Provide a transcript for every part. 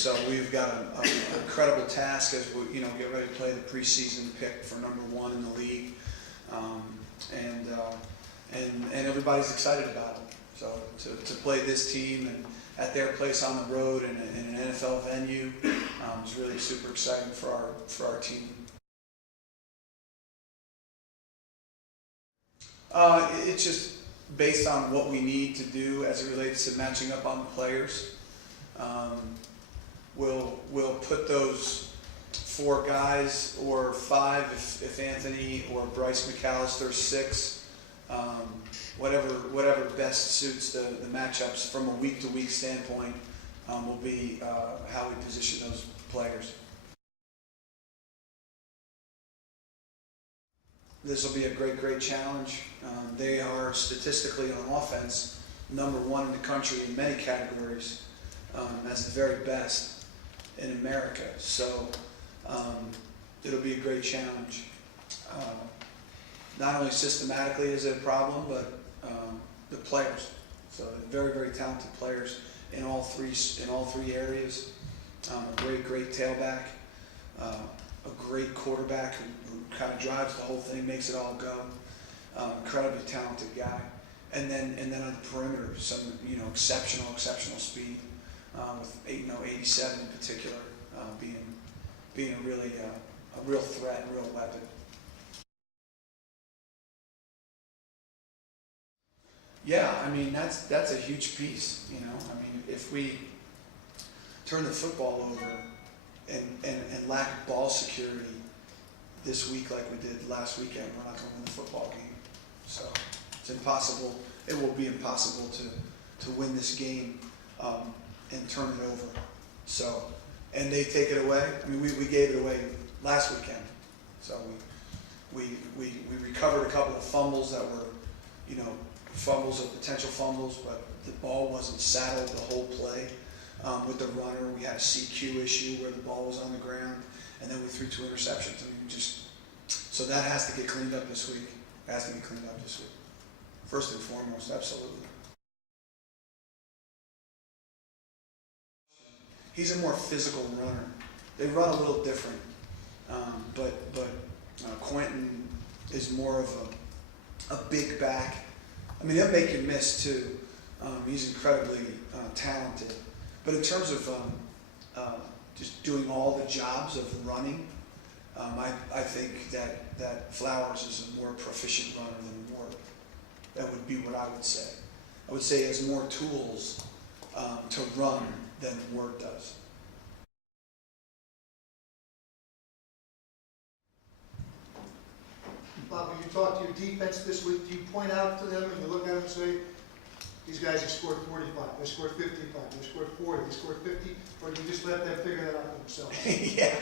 So we've got an incredible task as we get ready to play the preseason pick for #1 in the league, and everybody's excited about it. So to play this team and at their place on the road in an NFL venue is really super exciting for our team. It's just based on what we need to do as it relates to matching up on the players. We'll put those 4 guys, or 5 if Anthony or Bryce McAllister, 6, whatever best suits the matchups from a week-to-week standpoint will be how we position those players. This will be a great challenge. They are statistically on offense #1 in the country in many categories, as the very best in America. So it'll be a great challenge. Not only systematically is it a problem, but the players. So very talented players in all three areas. A great tailback, a great quarterback who kind of drives the whole thing, makes it all go. Incredibly talented guy, and then on the perimeter, some exceptional speed, with 87 in particular being really a real threat, a real weapon. Yeah, I mean that's a huge piece. I mean, if we turn the football over and lack ball security this week like we did last weekend, we're not going to win the football game. So it's impossible. It will be impossible to win this game and turn it over. So, and they take it away. I mean, we gave it away last weekend. So we recovered a couple of fumbles that were, fumbles of potential fumbles, but the ball wasn't saddled the whole play. With the runner, we had a CQ issue where the ball was on the ground, and then we threw 2 interceptions. I mean, so that has to get cleaned up this week. It has to get cleaned up this week. First and foremost, absolutely. He's a more physical runner. They run a little different, but Quentin is more of a big back. I mean, he'll make you miss too. He's incredibly talented. But in terms of just doing all the jobs of running, I think that Flowers is a more proficient runner than Ward. That would be what I would say. I would say he has more tools to run than Ward does. Bob, when you talk to your defense this week, do you point out to them and you look at them and say, these guys have scored 45, they scored 55, they scored 40, they scored 50, or do you just let them figure that out themselves? Yeah.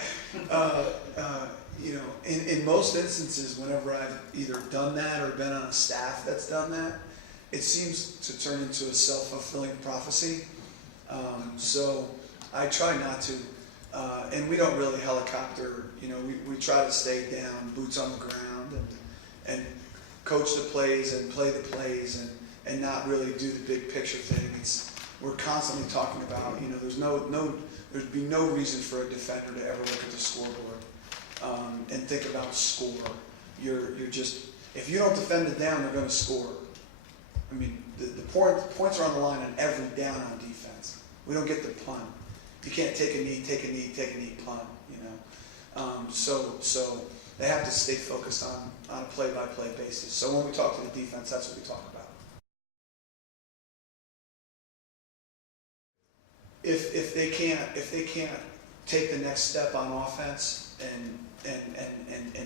In most instances, whenever I've either done that or been on a staff that's done that, it seems to turn into a self-fulfilling prophecy. So I try not to. And we don't really helicopter. We try to stay down, boots on the ground, and coach the plays and play the plays and not really do the big picture thing. We're constantly talking about, there'd be no reason for a defender to ever look at the scoreboard and think about score. You're just, if you don't defend it down, they're going to score. I mean, the points are on the line on every down on defense. We don't get the punt. You can't take a knee, punt. So they have to stay focused on a play-by-play basis. So when we talk to the defense, that's what we talk about. If they can't take the next step on offense and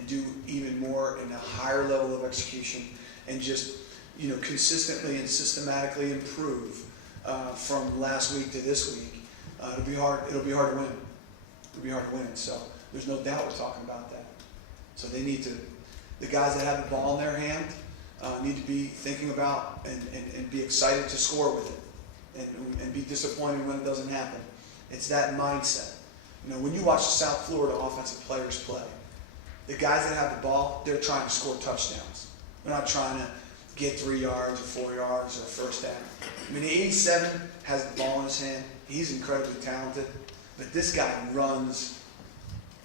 do even more in a higher level of execution and just consistently and systematically improve from last week to this week, it'll be hard to win. It'll be hard to win. So there's no doubt we're talking about that. So they need to, the guys that have the ball in their hand need to be thinking about and be excited to score with it. And be disappointed when it doesn't happen. It's that mindset. When you watch the South Florida offensive players play, the guys that have the ball, they're trying to score touchdowns. They're not trying to get 3 yards or 4 yards or first down. I mean, the 87 has the ball in his hand. He's incredibly talented, But this guy runs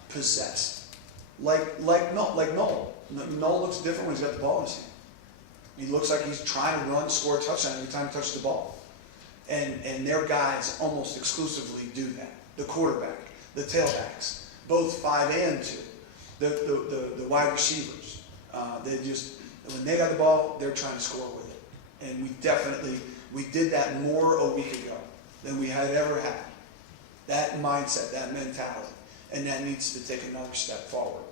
possessed. Like Noel. Noel looks different when he's got the ball in his hand. He looks like he's trying to run, score a touchdown every time he touches the ball. And their guys almost exclusively do that. The quarterback, the tailbacks, both 5 and 2, the wide receivers. They just, when they got the ball, they're trying to score with it. And we did that more a week ago than we had ever had. That mindset, that mentality. And that needs to take another step forward.